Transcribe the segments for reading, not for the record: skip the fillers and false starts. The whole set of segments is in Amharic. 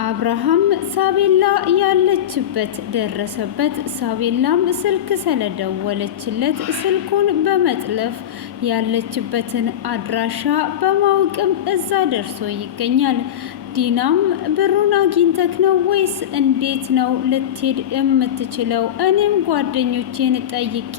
አብርሃም ሳቤላ ያለችበት ደረሰበት። ሳቤላም ስልክ ስለደወለችለት ስልኩን በመጥለፍ ያለችበትን አድራሻ በማወቅም እዛ ደርሶ ይገኛል። ዲናም ብሩን አግኝተክ ነው ወይስ እንዴት ነው ልትሄድ የምትችለው? እኔም ጓደኞቼን ጠይቄ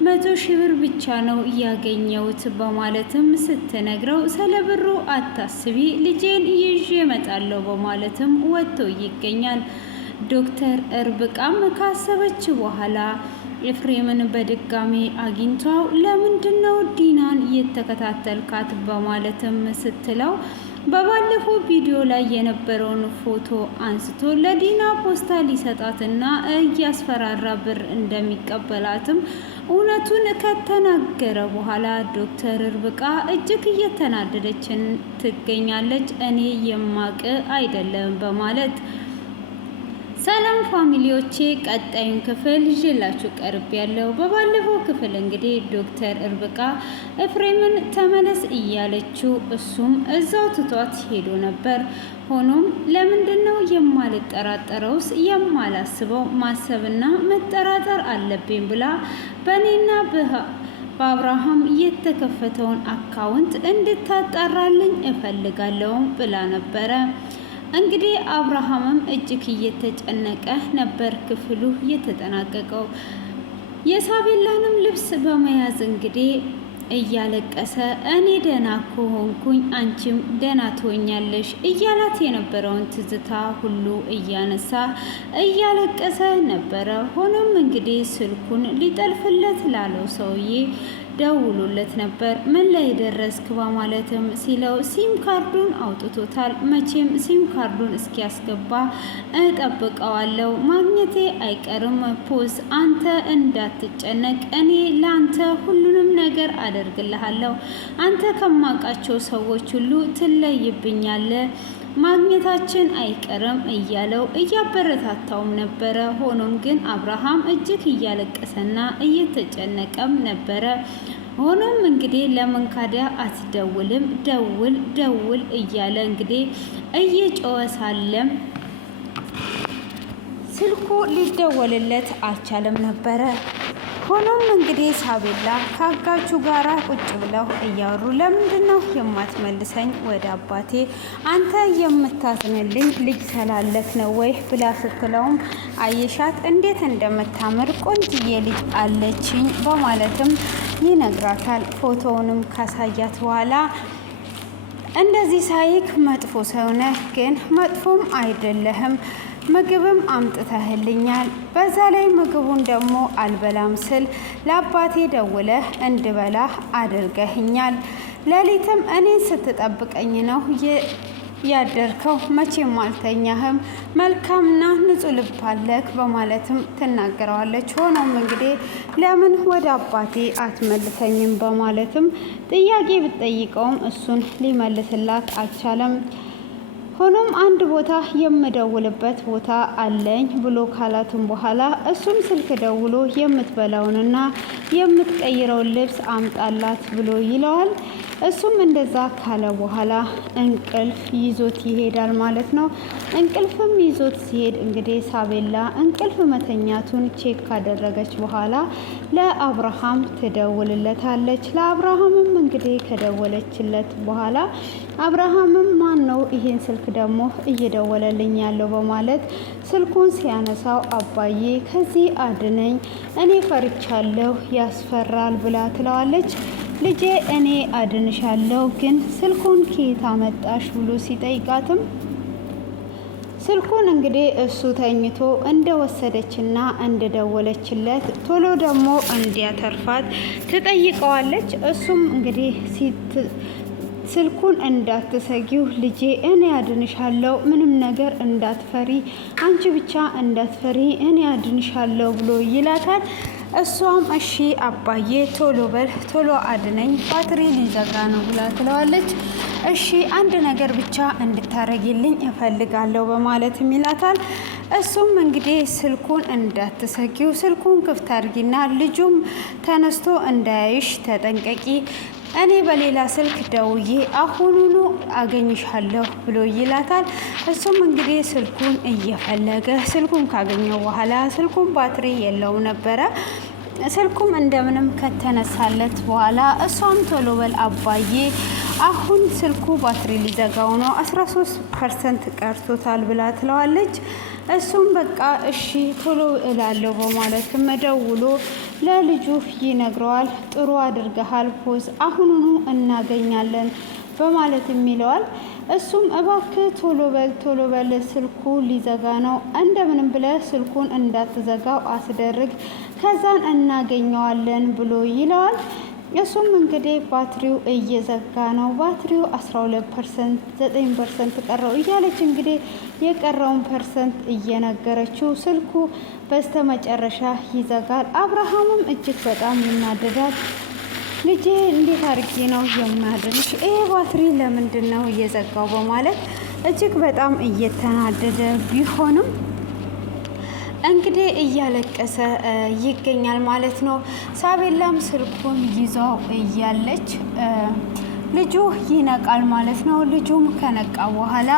100,000 ብር ብቻ ነው ያገኘሁት በማለትም ስትነግረው ስለ ብሩ አታስቢ ልጄን ይዤ እመጣለሁ በማለትም ወጥቶ ይገኛል። ዶክተር እርብቃም ካሰበች በኋላ ኤፍሬምን በድጋሚ አግኝቷው ለምንድነው ዲናን የተከታተልካት በማለትም ስትለው በባለፈው ቪዲዮ ላይ የነበረውን ፎቶ አንስቶ ለዲና ፖስታ ሊሰጣትና እያስፈራራ ብር እንደሚቀበላትም እውነቱን ከተናገረ በኋላ ዶክተር እርብቃ እጅግ እየተናደደችን ትገኛለች። እኔ የማቅ አይደለም በማለት ሰላም ፋሚሊዎቼ ቀጣዩን ክፍል ይዤላችሁ ቀርብ ያለው። በባለፈው ክፍል እንግዲህ ዶክተር እርብቃ ኤፍሬምን ተመለስ እያለችው እሱም እዛው ትቷት ሄዶ ነበር። ሆኖም ለምንድነው የማልጠራጠረውስ የማላስበው ማሰብና መጠራጠር አለብኝ ብላ በእኔና በአብርሃም የተከፈተውን አካውንት እንድታጣራልኝ እፈልጋለሁ ብላ ነበረ። እንግዲህ አብርሃምም እጅግ እየተጨነቀ ነበር ክፍሉ የተጠናቀቀው። የሳቤላንም ልብስ በመያዝ እንግዲህ እያለቀሰ እኔ ደህና ከሆንኩኝ አንቺም ደህና ትሆኛለሽ እያላት የነበረውን ትዝታ ሁሉ እያነሳ እያለቀሰ ነበረ። ሆኖም እንግዲህ ስልኩን ሊጠልፍለት ላለው ሰውዬ ደውሎለት ነበር። ምን ላይ ደረስክ በማለትም ሲለው ሲም ካርዱን አውጥቶታል። መቼም ሲም ካርዱን እስኪያስገባ እጠብቀዋለሁ፣ ማግኘቴ አይቀርም። ፖዝ አንተ እንዳትጨነቅ፣ እኔ ለአንተ ሁሉንም ነገር አደርግልሃለሁ። አንተ ከማውቃቸው ሰዎች ሁሉ ትለይብኛለህ፣ ማግኘታችን አይቀርም እያለው እያበረታታውም ነበረ። ሆኖም ግን አብርሃም እጅግ እያለቀሰና እየተጨነቀም ነበረ። ሆኖም እንግዲህ ለምን ካዲያ አትደውልም? ደውል ደውል እያለ እንግዲህ እየጮኸ ሳለም ስልኩ ሊደወልለት አልቻለም ነበረ። ሆኖም እንግዲህ ሳቤላ ከአጋቹ ጋራ ቁጭ ብለው እያወሩ ለምንድን ነው የማትመልሰኝ ወደ አባቴ? አንተ የምታዝንልኝ ልጅ ስላለክ ነው ወይ ብላ ስትለውም አየሻት እንዴት እንደምታምር ቆንጅዬ ልጅ አለችኝ በማለትም ይነግራታል። ፎቶውንም ካሳያት በኋላ እንደዚህ ሳይክ መጥፎ ሰው ነህ፣ ግን መጥፎም አይደለህም፣ ምግብም አምጥተህልኛል። በዛ ላይ ምግቡን ደግሞ አልበላም ስል ለአባቴ ደውለህ እንድበላህ አድርገህኛል። ሌሊትም እኔን ስትጠብቀኝ ነው ያደርከው፣ መቼም አልተኛህም፣ መልካምና ንጹህ ልብ አለክ በማለትም ትናገረዋለች። ሆኖም እንግዲህ ለምን ወደ አባቴ አትመልሰኝም በማለትም ጥያቄ ብትጠይቀውም እሱን ሊመልስላት አልቻለም። ሆኖም አንድ ቦታ የምደውልበት ቦታ አለኝ ብሎ ካላትም በኋላ እሱም ስልክ ደውሎ የምትበላውንና የምትቀይረውን ልብስ አምጣላት ብሎ ይለዋል። እሱም እንደዛ ካለ በኋላ እንቅልፍ ይዞት ይሄዳል ማለት ነው። እንቅልፍም ይዞት ሲሄድ እንግዲህ ሳቤላ እንቅልፍ መተኛቱን ቼክ ካደረገች በኋላ ለአብርሃም ትደውልለታለች። ለአብርሃምም እንግዲህ ከደወለችለት በኋላ አብርሃምም ማን ነው ይሄን ስልክ ደግሞ እየደወለልኝ ያለው በማለት ስልኩን ሲያነሳው አባዬ ከዚህ አድነኝ፣ እኔ ፈርቻለሁ፣ ያስፈራል ብላ ትለዋለች። ልጄ እኔ አድንሻለሁ፣ ግን ስልኩን ከየት አመጣሽ ብሎ ሲጠይቃትም ስልኩን እንግዲህ እሱ ተኝቶ እንደወሰደችና እንደደወለችለት ቶሎ ደግሞ እንዲያተርፋት ትጠይቀዋለች። እሱም እንግዲህ ስልኩን እንዳትሰጊው ልጄ እኔ አድንሻለሁ፣ ምንም ነገር እንዳትፈሪ፣ አንቺ ብቻ እንዳትፈሪ፣ እኔ አድንሻለሁ ብሎ ይላታል። እሷም እሺ አባዬ ቶሎ በል ቶሎ አድነኝ፣ ባትሪ ሊዘጋ ነው ብላ ትለዋለች። እሺ አንድ ነገር ብቻ እንድታረጊልኝ እፈልጋለሁ በማለትም ይላታል። እሱም እንግዲህ ስልኩን እንዳትሰጊው፣ ስልኩን ክፍት አድርጊና ልጁም ተነስቶ እንዳያይሽ ተጠንቀቂ፣ እኔ በሌላ ስልክ ደውዬ አሁኑኑ አገኝሻለሁ ብሎ ይላታል። እሱም እንግዲህ ስልኩን እየፈለገ ስልኩን ካገኘው በኋላ ስልኩን ባትሪ የለውም ነበረ። ስልኩም እንደምንም ከተነሳለት በኋላ እሷም ቶሎ በል አባዬ አሁን ስልኩ ባትሪ ሊዘጋው ነው 13% ቀርቶታል ብላ ትለዋለች። እሱም በቃ እሺ ቶሎ እላለሁ በማለት መደውሎ ለልጁ ይነግረዋል። ጥሩ አድርገሃል ፖዝ አሁኑኑ እናገኛለን በማለት ይለዋል። እሱም እባክህ ቶሎ በል ስልኩ ሊዘጋ ነው፣ እንደምንም ብለህ ስልኩን እንዳትዘጋው አስደርግ፣ ከዛን እናገኘዋለን ብሎ ይለዋል። እሱም እንግዲህ ባትሪው እየዘጋ ነው፣ ባትሪው 12% 9% ቀረው እያለች እንግዲህ የቀረውን ፐርሰንት እየነገረችው ስልኩ በስተመጨረሻ ይዘጋል። አብርሃምም እጅግ በጣም ይናደዳል። ልጄ እንዴት አድርጌ ነው የማያድርሽ? ይሄ ባትሪ ለምንድን ነው እየዘጋው? በማለት እጅግ በጣም እየተናደደ ቢሆንም እንግዲህ እያለቀሰ ይገኛል ማለት ነው። ሳቤላም ስልኩን ይዘው እያለች ልጁ ይነቃል ማለት ነው። ልጁም ከነቃ በኋላ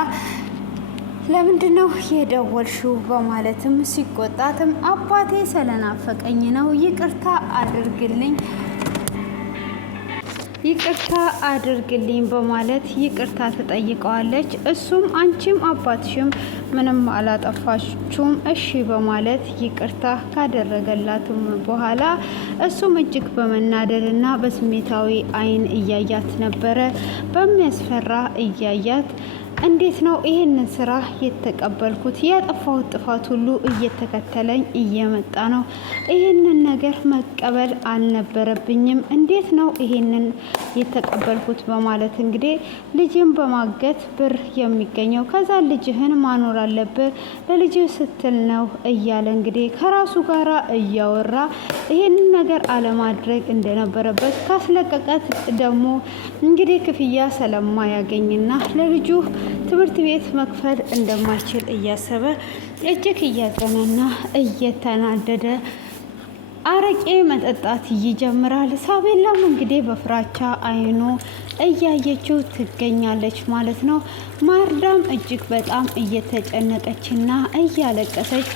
ለምንድን ነው የደወልሽው? በማለትም ሲቆጣትም አባቴ ስለናፈቀኝ ነው፣ ይቅርታ አድርግልኝ በማለት ይቅርታ ትጠይቀዋለች። እሱም አንቺም አባትሽም ምንም አላጠፋችሁም እሺ በማለት ይቅርታ ካደረገላትም በኋላ እሱም እጅግ በመናደድና በስሜታዊ አይን እያያት ነበረ። በሚያስፈራ እያያት እንዴት ነው ይሄንን ስራ የተቀበልኩት? ያጠፋሁት ጥፋት ሁሉ እየተከተለኝ እየመጣ ነው። ይሄንን ነገር መቀበል አልነበረብኝም። እንዴት ነው ይሄንን የተቀበልኩት? በማለት እንግዲህ ልጅን በማገት ብር የሚገኘው ከዛ ልጅህን ማኖር አለብህ ለልጅህ ስትል ነው እያለ እንግዲህ ከራሱ ጋራ እያወራ ይሄንን ነገር አለማድረግ እንደነበረበት ካስለቀቀት ደግሞ እንግዲህ ክፍያ ስለማያገኝና ለልጁ ትምህርት ቤት መክፈል እንደማይችል እያሰበ እጅግ እያዘነና እየተናደደ አረቄ መጠጣት ይጀምራል። ሳቤላም እንግዲህ በፍራቻ አይኑ እያየችው ትገኛለች ማለት ነው። ማርዳም እጅግ በጣም እየተጨነቀችና እያለቀሰች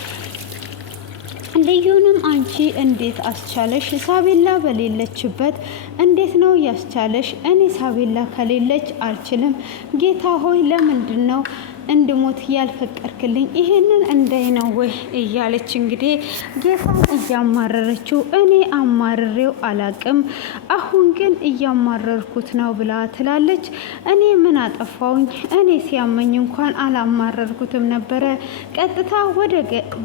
ልዩንም አንቺ እንዴት አስቻለሽ? ሳቤላ በሌለችበት እንዴት ነው ያስቻለሽ? እኔ ሳቤላ ከሌለች አልችልም። ጌታ ሆይ ለምንድን ነው እንድሞት ያልፈቀድክልኝ? ይሄንን እንዳይ ነው ወይ እያለች እንግዲህ ጌታን እያማረረችው እኔ አማርሬው አላቅም፣ አሁን ግን እያማረርኩት ነው ብላ ትላለች። እኔ ምን አጠፋውኝ? እኔ ሲያመኝ እንኳን አላማረርኩትም ነበረ። ቀጥታ ወደ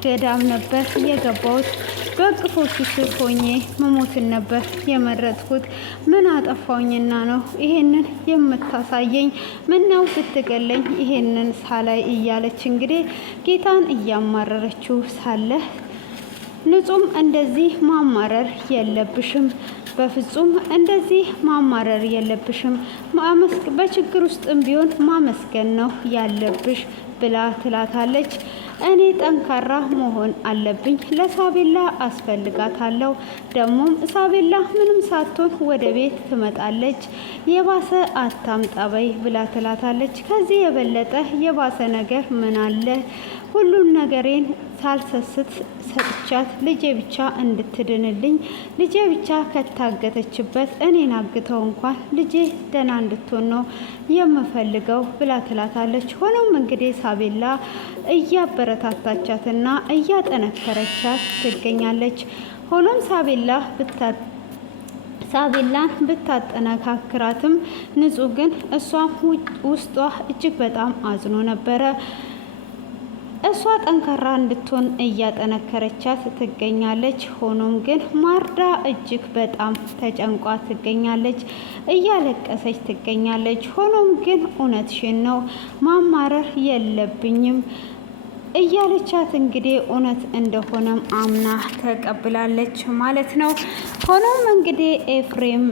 ገዳም ነበር የገባሁት። በቅፎቹ ስር ሆኜ መሞትን ነበር የመረጥኩት። ምን አጠፋውኝና ነው ይሄንን የምታሳየኝ? ምነው ብትገለኝ ይሄንን ላይ እያለች እንግዲህ ጌታን እያማረረችው ሳለ ንጹም እንደዚህ ማማረር የለብሽም፣ በፍጹም እንደዚህ ማማረር የለብሽም፣ በችግር ውስጥም ቢሆን ማመስገን ነው ያለብሽ ብላ ትላታለች። እኔ ጠንካራ መሆን አለብኝ፣ ለሳቤላ አስፈልጋታለሁ፣ ደግሞም ሳቤላ ምንም ሳትሆን ወደ ቤት ትመጣለች፣ የባሰ አታምጣበይ ብላ ትላታለች። ከዚህ የበለጠ የባሰ ነገር ምን አለ? ሁሉን ነገሬን ሳልሰስት ሰጥቻት ልጄ ብቻ እንድትድንልኝ፣ ልጄ ብቻ ከታገተችበት እኔን አግተው እንኳን ልጄ ደህና እንድትሆን ነው የምፈልገው ብላ ትላታለች። ሆኖም እንግዲህ ሳቤላ እያበረታታቻትና እያጠነከረቻት ትገኛለች። ሆኖም ሳቤላን ብታጠነካክራትም ንጹህ ግን እሷ ውስጧ እጅግ በጣም አዝኖ ነበረ። እሷ ጠንካራ እንድትሆን እያጠነከረቻት ትገኛለች። ሆኖም ግን ማርዳ እጅግ በጣም ተጨንቋ ትገኛለች፣ እያለቀሰች ትገኛለች። ሆኖም ግን እውነትሽን ነው ማማረር የለብኝም እያለቻት እንግዲህ እውነት እንደሆነም አምና ተቀብላለች ማለት ነው። ሆኖም እንግዲህ ኤፍሬም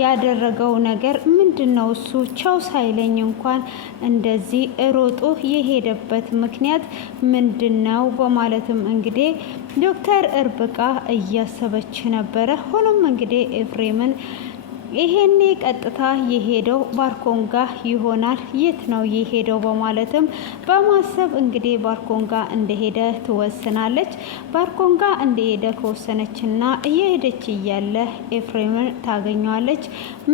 ያደረገው ነገር ምንድን ነው? እሱ ቻው ሳይለኝ እንኳን እንደዚህ ሮጦ የሄደበት ምክንያት ምንድን ነው? በማለትም እንግዲህ ዶክተር እርብቃ እያሰበች ነበረ። ሆኖም እንግዲህ ኤፍሬምን ይሄኔ ቀጥታ የሄደው ባርኮን ጋር ይሆናል። የት ነው የሄደው በማለትም በማሰብ እንግዲህ ባርኮን ጋር እንደሄደ ትወስናለች። ባርኮን ጋር እንደሄደ ከወሰነችና እየሄደች እያለ ኤፍሬምን ታገኘዋለች።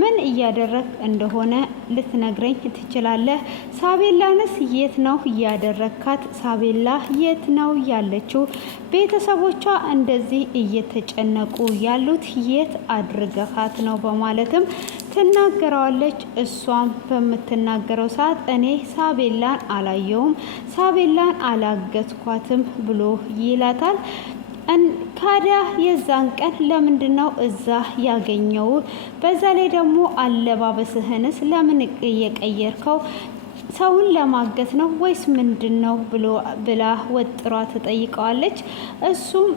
ምን እያደረግ እንደሆነ ልትነግረኝ ትችላለህ? ሳቤላንስ የት ነው እያደረካት? ሳቤላ የት ነው ያለችው? ቤተሰቦቿ እንደዚህ እየተጨነቁ ያሉት የት አድርገካት ነው በማለትም ትናገረዋለች። እሷም በምትናገረው ሰዓት እኔ ሳቤላን አላየውም፣ ሳቤላን አላገትኳትም ብሎ ይላታል። ታዲያ የዛን ቀን ለምንድነው እዛ ያገኘው? በዛ ላይ ደግሞ አለባበስህንስ ለምን እየቀየርከው? ሰውን ለማገት ነው ወይስ ምንድነው ብላ ወጥሯ ትጠይቀዋለች። እሱም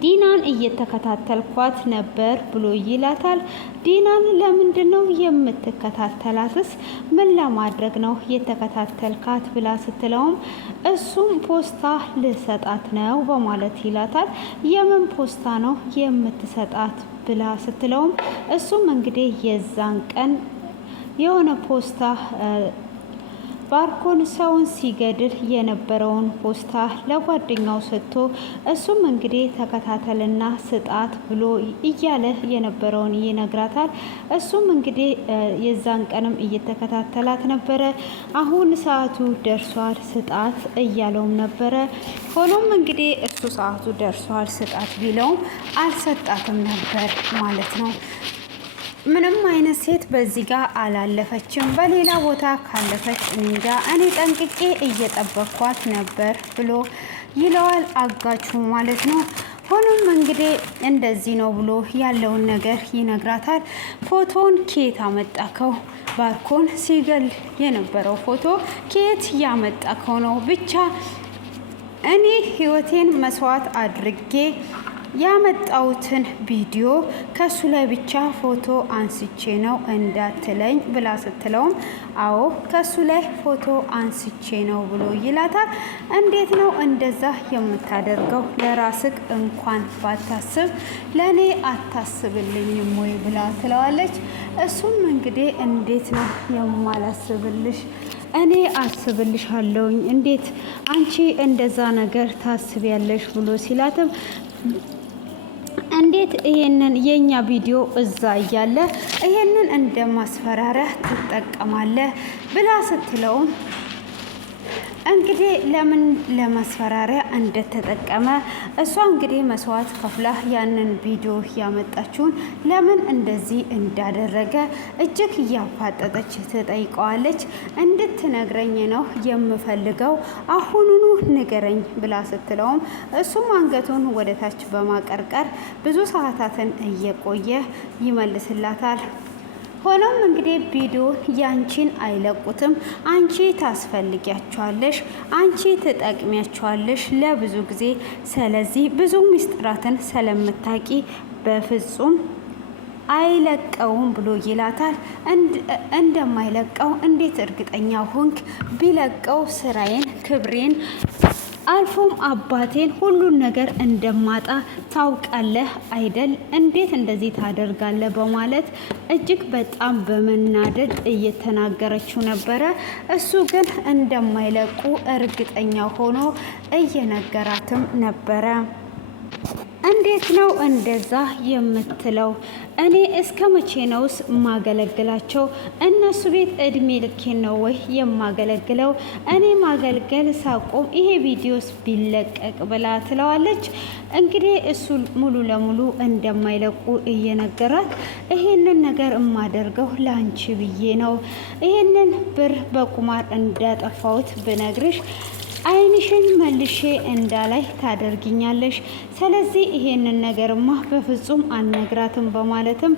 ዲናን እየተከታተልኳት ነበር ብሎ ይላታል። ዲናን ለምንድነው የምትከታተላትስ? ምን ለማድረግ ነው የተከታተልካት ብላ ስትለውም እሱም ፖስታ ልሰጣት ነው በማለት ይላታል። የምን ፖስታ ነው የምትሰጣት ብላ ስትለውም እሱም እንግዲህ የዛን ቀን የሆነ ፖስታ ባርኮን ሰውን ሲገድል የነበረውን ፖስታ ለጓደኛው ሰጥቶ እሱም እንግዲህ ተከታተልና ስጣት ብሎ እያለ የነበረውን ይነግራታል። እሱም እንግዲህ የዛን ቀንም እየተከታተላት ነበረ። አሁን ሰዓቱ ደርሷል ስጣት እያለውም ነበረ። ሆኖም እንግዲህ እሱ ሰዓቱ ደርሷል ስጣት ቢለውም አልሰጣትም ነበር ማለት ነው። ምንም አይነት ሴት በዚህ ጋር አላለፈችም። በሌላ ቦታ ካለፈች እንጃ፣ እኔ ጠንቅቄ እየጠበኳት ነበር ብሎ ይለዋል አጋቹ ማለት ነው። ሆኖም እንግዲህ እንደዚህ ነው ብሎ ያለውን ነገር ይነግራታል። ፎቶን ኬት አመጣከው? ባርኮን ሲገል የነበረው ፎቶ ኬት ያመጣከው ነው? ብቻ እኔ ህይወቴን መስዋዕት አድርጌ ያመጣውትን ቪዲዮ ከሱ ላይ ብቻ ፎቶ አንስቼ ነው እንዳትለኝ ብላ ስትለውም አዎ ከሱ ላይ ፎቶ አንስቼ ነው ብሎ ይላታል። እንዴት ነው እንደዛ የምታደርገው? ለራስክ እንኳን ባታስብ ለኔ አታስብልኝም ወይ ብላ ትለዋለች። እሱም እንግዲህ እንዴት ነው የማላስብልሽ? እኔ አስብልሻለሁኝ። እንዴት አንቺ እንደዛ ነገር ታስቢያለሽ ብሎ ሲላትም እንዴት ይሄንን የኛ ቪዲዮ እዛ እያለ ይሄንን እንደማስፈራሪያ ትጠቀማለህ ብላ ስትለውም እንግዲህ ለምን ለማስፈራሪያ እንደተጠቀመ እሷ እንግዲህ መስዋዕት ከፍላ ያንን ቪዲዮ ያመጣችውን ለምን እንደዚህ እንዳደረገ እጅግ እያፋጠጠች ትጠይቀዋለች። እንድትነግረኝ ነው የምፈልገው፣ አሁኑኑ ንገረኝ ብላ ስትለውም እሱም አንገቱን ወደ ታች በማቀርቀር ብዙ ሰዓታትን እየቆየ ይመልስላታል። ሆኖም እንግዲህ ቪዲዮ ያንቺን አይለቁትም። አንቺ ታስፈልጊያቸዋለሽ፣ አንቺ ትጠቅሚያቸዋለሽ ለብዙ ጊዜ። ስለዚህ ብዙ ምስጢራትን ስለምታቂ በፍጹም አይለቀውም ብሎ ይላታል። እንደማይለቀው እንዴት እርግጠኛ ሆንክ? ቢለቀው ስራዬን፣ ክብሬን አልፎም አባቴን ሁሉን ነገር እንደማጣ ታውቃለህ አይደል? እንዴት እንደዚህ ታደርጋለህ? በማለት እጅግ በጣም በመናደድ እየተናገረችው ነበረ። እሱ ግን እንደማይለቁ እርግጠኛ ሆኖ እየነገራትም ነበረ። እንዴት ነው እንደዛ የምትለው? እኔ እስከ መቼ ነውስ ማገለግላቸው? እነሱ ቤት እድሜ ልኬን ነው ወይ የማገለግለው? እኔ ማገልገል ሳቆም ይሄ ቪዲዮስ ቢለቀቅ ብላ ትለዋለች። እንግዲህ እሱ ሙሉ ለሙሉ እንደማይለቁ እየነገራት ይሄንን ነገር የማደርገው ላንቺ ብዬ ነው። ይሄንን ብር በቁማር እንዳጠፋሁት ብነግርሽ አይንሽን መልሼ እንዳላይ ታደርጊኛለሽ። ስለዚህ ይሄንን ነገርማ በፍጹም አልነግራትም በማለትም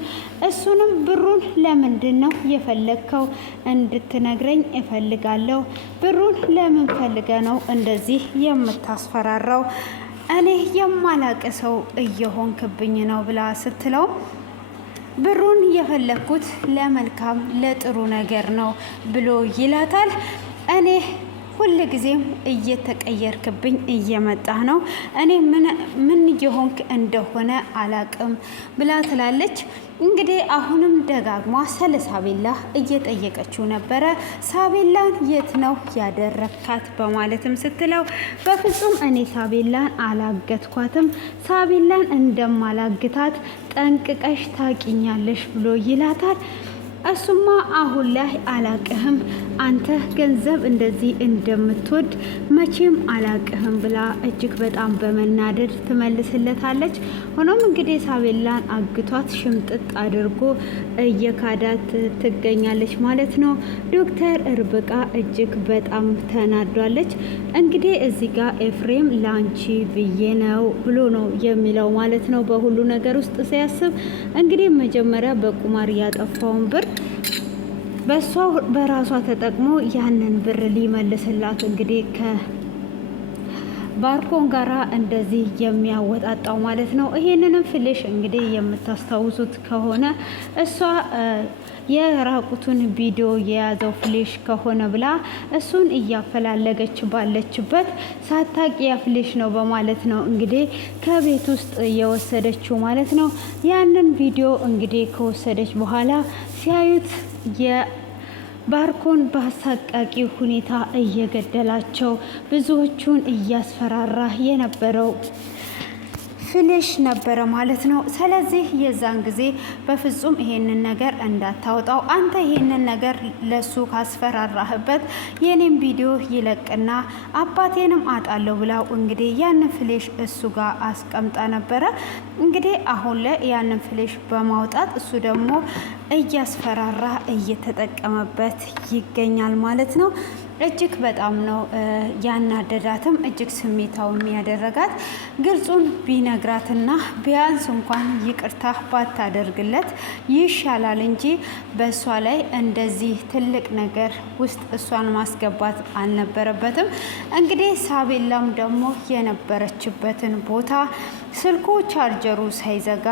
እሱንም ብሩን ለምንድን ነው የፈለግከው? እንድትነግረኝ እፈልጋለሁ። ብሩን ለምን ፈልገ ነው እንደዚህ የምታስፈራራው? እኔ የማላቅ ሰው እየሆንክብኝ ነው ብላ ስትለው ብሩን የፈለግኩት ለመልካም ለጥሩ ነገር ነው ብሎ ይላታል። እኔ ሁል ጊዜም እየተቀየርክብኝ እየመጣህ ነው። እኔ ምን እየሆንክ እንደሆነ አላቅም ብላ ትላለች። እንግዲህ አሁንም ደጋግማ ስለ ሳቤላ እየጠየቀችው ነበረ። ሳቤላን የት ነው ያደረካት በማለትም ስትለው በፍጹም እኔ ሳቤላን አላገትኳትም፣ ሳቤላን እንደማላግታት ጠንቅቀሽ ታቂኛለሽ ብሎ ይላታል። እሱማ አሁን ላይ አላቅህም፣ አንተ ገንዘብ እንደዚህ እንደምትወድ መቼም አላቅህም ብላ እጅግ በጣም በመናደድ ትመልስለታለች። ሆኖም እንግዲህ ሳቤላን አግቷት ሽምጥጥ አድርጎ እየካዳት ትገኛለች ማለት ነው። ዶክተር ርብቃ እጅግ በጣም ተናዷለች። እንግዲህ እዚህ ጋር ኤፍሬም ላንቺ ብዬ ነው ብሎ ነው የሚለው ማለት ነው። በሁሉ ነገር ውስጥ ሲያስብ እንግዲህ መጀመሪያ በቁማር ያጠፋውን ብር በሷ በራሷ ተጠቅሞ ያንን ብር ሊመልስላት እንግዲህ ከባርኮን ጋራ እንደዚህ የሚያወጣጣው ማለት ነው። ይሄንንም ፍሌሽ እንግዲህ የምታስታውሱት ከሆነ እሷ የራቁቱን ቪዲዮ የያዘው ፍሌሽ ከሆነ ብላ እሱን እያፈላለገች ባለችበት ሳታቂ ያ ፍሌሽ ነው በማለት ነው እንግዲህ ከቤት ውስጥ የወሰደችው ማለት ነው። ያንን ቪዲዮ እንግዲህ ከወሰደች በኋላ ሲያዩት የባርኮን በአሰቃቂ ሁኔታ እየገደላቸው ብዙዎቹን እያስፈራራ የነበረው ፍሌሽ ነበረ ማለት ነው። ስለዚህ የዛን ጊዜ በፍጹም ይሄንን ነገር እንዳታወጣው፣ አንተ ይሄንን ነገር ለሱ ካስፈራራህበት የኔም ቪዲዮ ይለቅና አባቴንም አጣለሁ ብላው እንግዲህ ያንን ፍሌሽ እሱ ጋር አስቀምጣ ነበረ። እንግዲህ አሁን ላይ ያንን ፍሌሽ በማውጣት እሱ ደግሞ እያስፈራራ እየተጠቀመበት ይገኛል ማለት ነው። እጅግ በጣም ነው ያናደዳትም እጅግ ስሜታው የሚያደረጋት። ግልጹን ቢነግራትና ቢያንስ እንኳን ይቅርታ ባታደርግለት ይሻላል እንጂ በእሷ ላይ እንደዚህ ትልቅ ነገር ውስጥ እሷን ማስገባት አልነበረበትም። እንግዲህ ሳቤላም ደግሞ የነበረችበትን ቦታ ስልኩ ቻርጀሩ ሳይዘጋ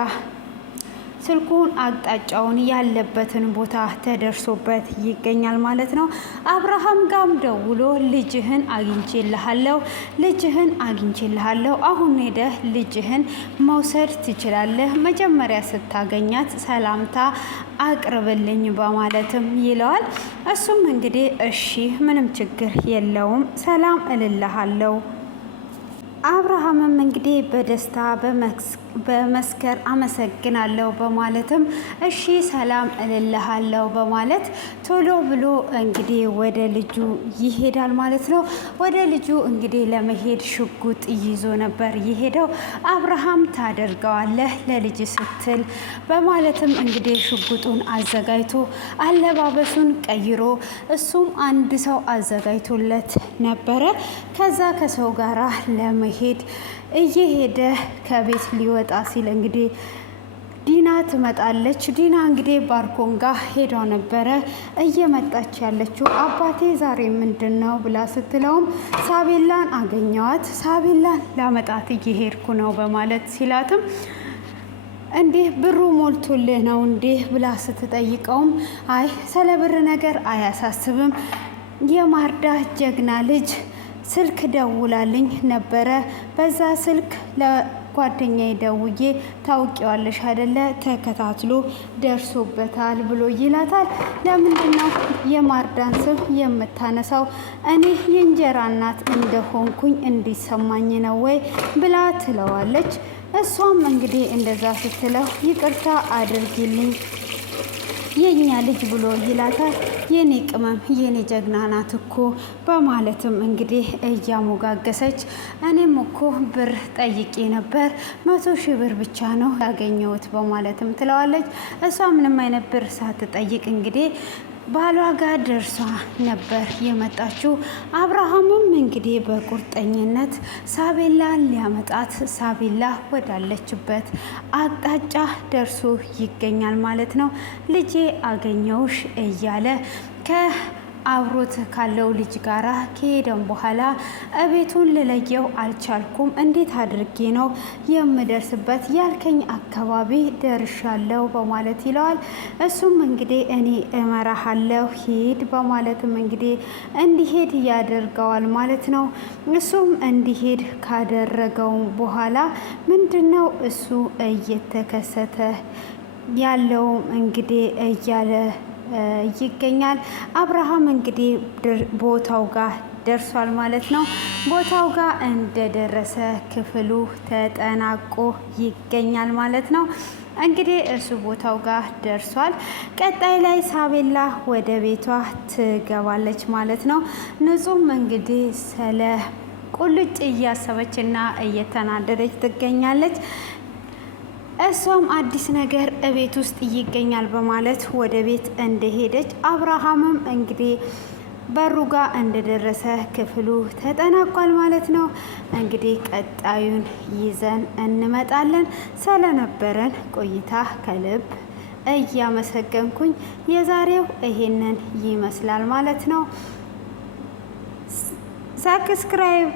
ስልኩን አቅጣጫውን ያለበትን ቦታ ተደርሶበት ይገኛል ማለት ነው። አብርሃም ጋም ደውሎ ልጅህን አግኝቼልሃለሁ አሁን ሄደህ ልጅህን መውሰድ ትችላለህ፣ መጀመሪያ ስታገኛት ሰላምታ አቅርብልኝ በማለትም ይለዋል። እሱም እንግዲህ እሺ ምንም ችግር የለውም ሰላም እልልሃለሁ። አብርሃምም እንግዲህ በደስታ በመስከር አመሰግናለሁ በማለትም እሺ ሰላም እልልሃለሁ በማለት ቶሎ ብሎ እንግዲህ ወደ ልጁ ይሄዳል ማለት ነው። ወደ ልጁ እንግዲህ ለመሄድ ሽጉጥ ይዞ ነበር የሄደው። አብርሃም ታደርገዋለህ ለልጅ ስትል በማለትም እንግዲህ ሽጉጡን አዘጋጅቶ አለባበሱን ቀይሮ እሱም አንድ ሰው አዘጋጅቶለት ነበረ። ከዛ ከሰው ጋራ ለመሄድ እየሄደ ከቤት ሊወጣ ሲል እንግዲህ ዲና ትመጣለች። ዲና እንግዲህ ባርኮን ጋር ሄዳ ነበረ እየመጣች ያለችው። አባቴ ዛሬ ምንድን ነው ብላ ስትለውም ሳቤላን አገኘዋት፣ ሳቤላን ላመጣት እየሄድኩ ነው በማለት ሲላትም እንዲህ ብሩ ሞልቶልህ ነው እንዲህ ብላ ስትጠይቀውም አይ ስለ ብር ነገር አያሳስብም፣ የማርዳ ጀግና ልጅ ስልክ ደውላልኝ ነበረ፣ በዛ ስልክ ለጓደኛዬ ደውዬ ታውቂዋለሽ አይደለ ተከታትሎ ደርሶበታል ብሎ ይላታል። ለምንድነው የማርዳን ስም የምታነሳው? እኔ የእንጀራ እናት እንደሆንኩኝ እንዲሰማኝ ነው ወይ ብላ ትለዋለች። እሷም እንግዲህ እንደዛ ስትለው ይቅርታ አድርጊልኝ የኛ ልጅ ብሎ ይላታል። የኔ ቅመም የኔ ጀግና ናት እኮ በማለትም እንግዲህ እያሞጋገሰች እኔም እኮ ብር ጠይቄ ነበር 100,000 ብር ብቻ ነው ያገኘሁት በማለትም ትለዋለች። እሷ ምንም አይነት ብር ሳትጠይቅ እንግዲህ ባሏ ጋር ደርሷ ነበር የመጣችው። አብርሃምም እንግዲህ በቁርጠኝነት ሳቤላን ሊያመጣት ሳቤላ ወዳለችበት አቅጣጫ ደርሶ ይገኛል ማለት ነው። ልጄ አገኘውሽ እያለ አብሮት ካለው ልጅ ጋራ ከሄደም በኋላ እቤቱን ልለየው አልቻልኩም። እንዴት አድርጌ ነው የምደርስበት? ያልከኝ አካባቢ ደርሻለሁ በማለት ይለዋል። እሱም እንግዲህ እኔ እመራሃለሁ ሂድ በማለትም እንግዲህ እንዲሄድ ያደርገዋል ማለት ነው። እሱም እንዲሄድ ካደረገው በኋላ ምንድነው እሱ እየተከሰተ ያለው እንግዲህ እያለ ይገኛል። አብርሃም እንግዲህ ቦታው ጋር ደርሷል ማለት ነው። ቦታው ጋር እንደደረሰ ክፍሉ ተጠናቆ ይገኛል ማለት ነው። እንግዲህ እሱ ቦታው ጋር ደርሷል። ቀጣይ ላይ ሳቤላ ወደ ቤቷ ትገባለች ማለት ነው። ንጹም እንግዲህ ስለ ቁልጭ እያሰበችና እየተናደደች ትገኛለች። እሷም አዲስ ነገር እቤት ውስጥ ይገኛል በማለት ወደ ቤት እንደሄደች አብርሃምም እንግዲህ በሩ ጋር እንደደረሰ ክፍሉ ተጠናቋል ማለት ነው። እንግዲህ ቀጣዩን ይዘን እንመጣለን። ስለነበረን ቆይታ ከልብ እያመሰገንኩኝ የዛሬው ይሄንን ይመስላል ማለት ነው። ሰብስክራይብ